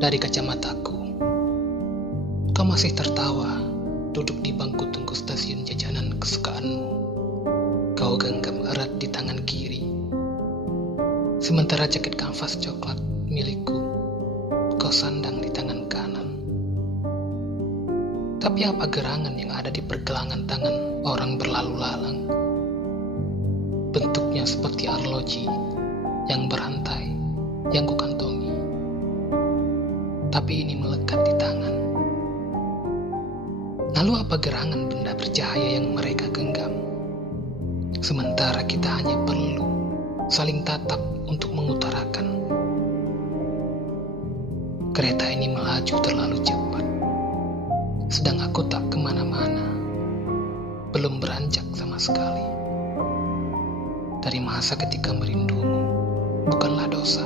Dari kacamataku, kau masih tertawa, duduk di bangku tunggu stasiun jajanan kesukaanmu. Kau genggam erat di tangan kiri, sementara jaket kanvas coklat milikku kau sandang di tangan kanan. Tapi apa gerangan yang ada di pergelangan tangan orang berlalu lalang? Bentuknya seperti arloji yang berantai yang kukantongi, tapi ini melekat di tangan. Lalu apa gerangan benda bercahaya yang mereka genggam? Sementara kita hanya perlu saling tatap untuk mengutarakan. Kereta ini melaju terlalu cepat, sedang aku tak kemana-mana, belum beranjak sama sekali. Dari masa ketika merindumu bukanlah dosa,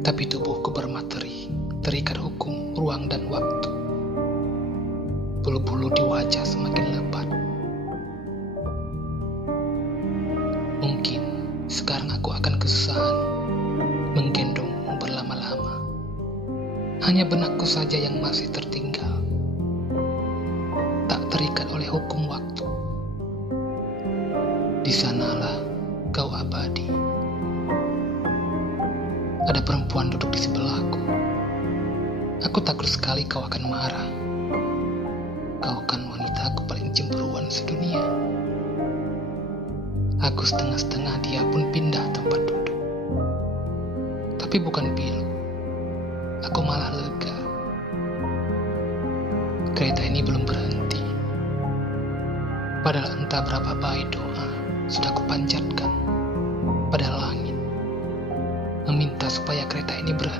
tapi tubuhku bermateri, terikat hukum ruang dan waktu. Bulu-bulu di wajah semakin lebat. Mungkin sekarang aku akan kesusahan menggendongmu berlama-lama. Hanya benakku saja yang masih tertinggal, tak terikat oleh hukum waktu. Di sanalah kau abadi. Ada perempuan duduk di sebelahku. Aku takut sekali kau akan marah. Kau kan wanitaku paling cemburuan sedunia. Aku setengah-setengah, dia pun pindah tempat duduk. Tapi bukan pilu. Aku malah lega. Kereta ini belum berhenti. Padahal entah berapa bait doa sudah kupanjatkan pada langit, meminta supaya kereta ini berhenti.